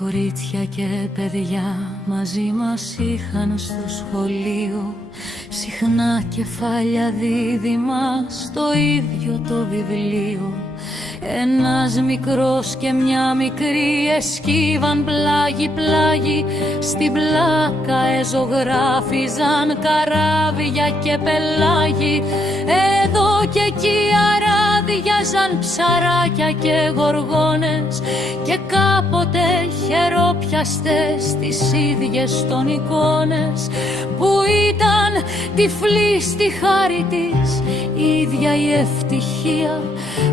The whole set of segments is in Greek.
Κορίτσια και παιδιά μαζί μας είχαν στο σχολείο, συχνά κεφάλια δίδυμα στο ίδιο το βιβλίο. Ένας μικρός και μια μικρή εσκύβαν πλάγι-πλάγι, στην πλάκα εζωγράφιζαν καράβια και πελάγι. Εδώ και εκεί αράδιαζαν ψαράκια και γοργόνες, και κάποτε χερόπιαστες τις ίδιες των εικόνες, που ήταν τυφλή στη χάρη της ίδια η ευτυχία.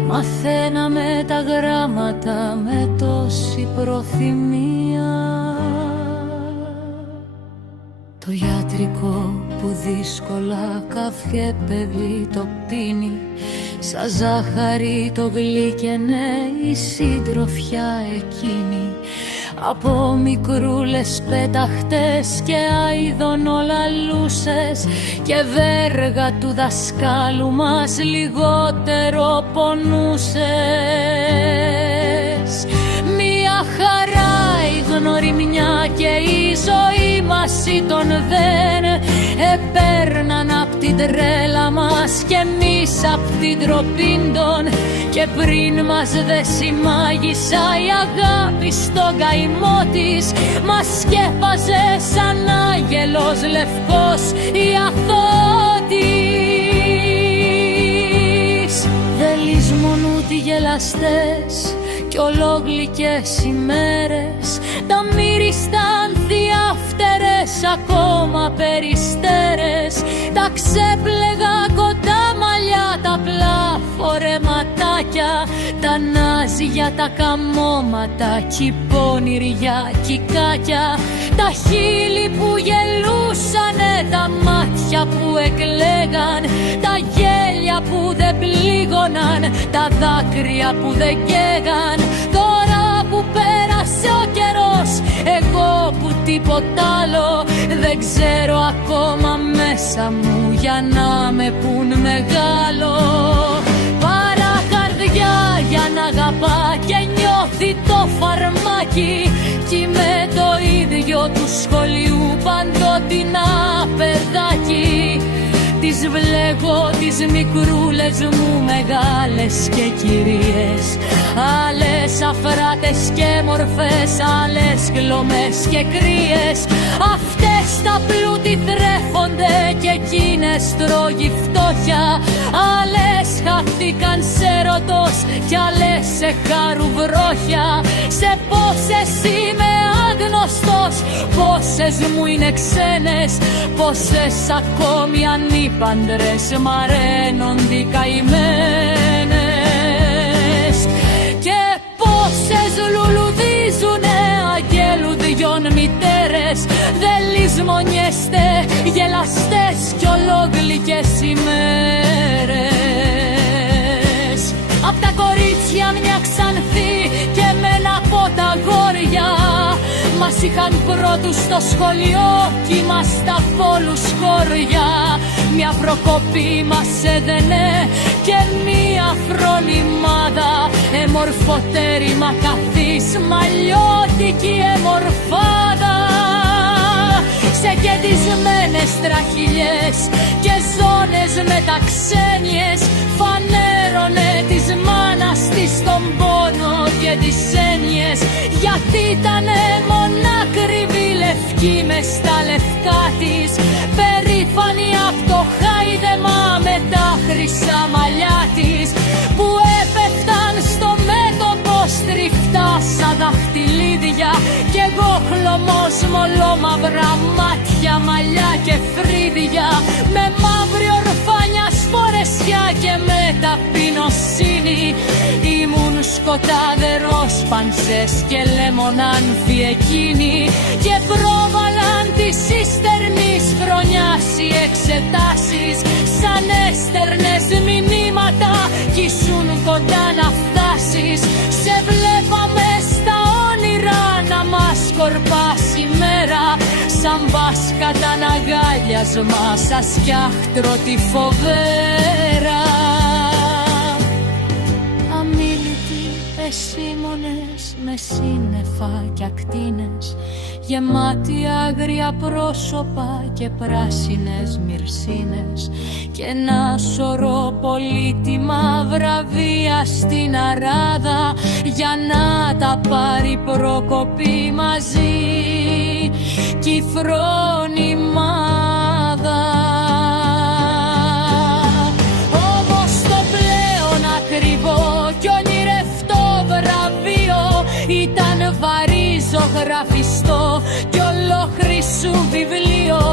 Μαθαίναμε τα γράμματα με τόση προθυμία. Το ιατρικό που δύσκολα κάθε παιδί το πίνει, σαν ζάχαρη το γλύκαινε η συντροφιά εκείνη. Από μικρούλες πέταχτες και αηδονολαλούσες, και βέργα του δασκάλου μας λιγότερο πονούσες. Μια χαρά η γνωριμιά και η ζωή μας ήταν δεν. Επέρναν απ' την τρέλα μας και εμείς απ' την τροπίντον, και πριν μας δέσει μάγισσα η αγάπη στον καημό της, μας σκέπαζε σαν άγγελος λευκός η αθώτης. Δεν λησμονούν τι γελαστές κι ολόγλυκες ημέρες, τα μύριστα ανθιάφτερες ακόμα περιστέρες, τα ξέπλεγα κοντά μαλλιά, τα απλά φορεματάκια, τα νάζια, τα καμώματα κι οι πονηριά κικάκια, τα χείλη που γελούσανε, τα μάτια που εκλέγαν, τα γέλια που δεν πλήγωναν, τα δάκρυα που δεν καίγαν. Τώρα που πέρασε ο καιρός, εγώ που τίποτα άλλο δεν ξέρω ακόμα μέσα μου για να με πουν μεγάλο. Παρακαρδιά για να αγαπά και νιώθει το φαρμάκι, κι με το ίδιο του σχολείου παντότινα παιδάκι. Τις βλέγω τις μικρούλες μου μεγάλες και κυρίες, άλλες αφράτες και μορφές, άλλες γλωμές και κρύες. Αυτές τα πλούτη θρέφονται και εκείνες τρώγει φτώχεια, άλλες χαθήκαν σε ρωτός κι άλλες σε χάρου βρόχια. Σε πόσες είμαι άγνωστος, πόσες μου είναι ξένες, πόσες ακόμη ανήπαντρες μαραίνονται οι καημένες, και πόσες λουλουδίζουνε αγγέλου δυο μητέρες. Δεν λησμονιέστε γελαστές κι ολόγλυκες ημέρες. Απ' τα κορίτσια μια ξανθή και μένα από τα αγόρια, μας είχαν πρώτους στο σχολείο κι ήμασταν πόλους χώρια. Μια προκοπή μας έδαινε και μια φρονιμάδα, εμορφωτέρημα καθής μαλλιώτικη εμορφάδα. Σε κεντισμένες τραχυλιές και ζώνες μεταξένιες, φανέρωνε της μάνας της τον πόνο και τις έννοιες, γιατί ήτανε μονάκριβη λευκή μες στα λευκά της, περήφανη απ' το χάιδεμα με τα χρυσά μαλλιά της, που έπεφταν στο μέτωπο στριφτά σαν δαχτυλίδια, κι εγώ χλωμός μολόμαυρα μάτια, μαλλιά και φρύδια, με μαύρη ορφάνια σφορεσιά και με ταπεινοσύνη. Ήμουν σκοτάδερος παντσές και λεμονάνθη εκείνη, και πρόβαλαν της ύστερνης χρονιάς οι εξετάσεις, σαν έστερνες μηνύματα κι ήσουν κοντά να φτάσεις. Σε βλέπαμε στα όνειρα να μας σκορπάσει η μέρα, σαν βάσκατα αγκάλιασμα σαν σκιάχτρο τη φοβέρα. Αμίλητοι εσήμονες με σύννεφα κι ακτίνες, γεμάτη άγρια πρόσωπα και πράσινες μυρσίνες και ένα σωρό πολύτιμα βραβεία στην αράδα για να τα πάρει Πρόκοπη μαζί κι η φρόνιμάδα. Όμως το πλέον ακριβό κι ονειρευτό βραβείο ήταν βαρύ ζωγραφιστό κι ολόχρυσου βιβλίο,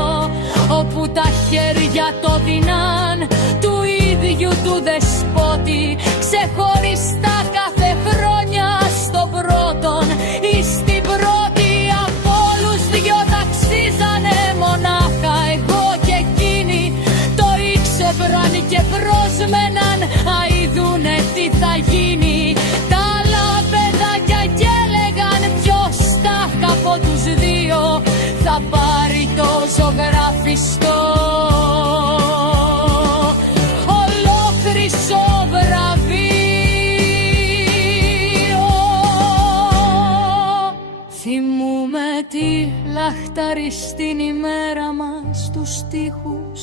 όπου τα χέρια το δεινάν του ίδιου του δεσπότη, ξεχωριστά κάθε χρόνια στον πρώτον ή στην πρώτη. Από όλους δυο ταξίζανε μονάχα εγώ και εκείνη, το ήξευραν και πρόσμεναν, αηδούνε τι θα γίνει. Τα άλλα παιδάκια κι έλεγαν ποιος τάχα από τους δύο θα πάρει το ζωγραφιστό ολόχρυσο βραβείο. Θυμούμε τη λαχταριστήν ημέρα μας, τους στίχους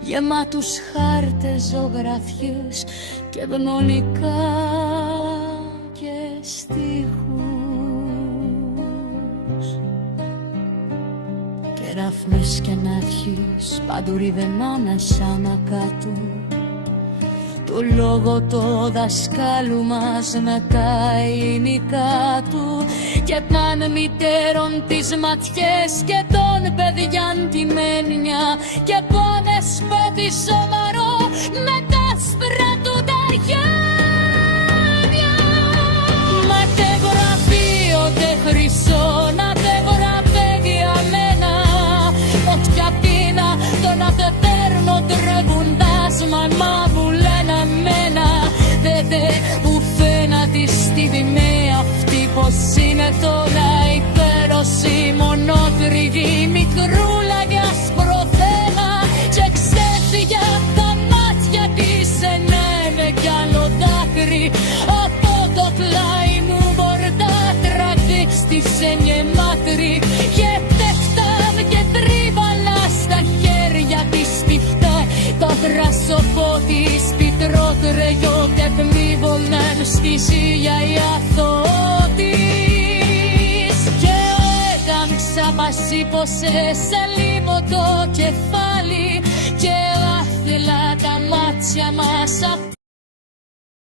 γεμάτους χάρτες, ζωγραφιές και ευνολικά και στίχους. Κεράφνες και να'χείς παντού ριβενάνε σαν κάτω, του λόγο το δασκάλου μας με τα ελληνικά του και παν μητέρων τις ματιές και των παιδιάν τη μένια και πόνες σπότι σοβαρό με τα σπρά του τα γένια. Μα τε γραφείο τε χρυσό να τε γραφέγει αμένα, όποια πείνα τον αφετέρνω τρεβουντάς μαμά μου λένε αμένα. Δε ουφένατη στη δημαία αυτή πως είναι τώρα υπέρωση μονότριβη μικρούλα για σπροθένα και ξέφυγε απ' τα μάτια της ενέβε κι άλλο δάκρυ από το πλάι μου μπορτά τραβήξτησε γεμάτρη και τεχτάμ και τρίβαλα στα χέρια της πιφτά το δρασοπό της πιτρότρεγιο και πνίβολαν στη ζήλια η αθώτης και ο Έδαμ ξαπασίπωσε σε λίγο το κεφάλι και άθελα τα μάτια μας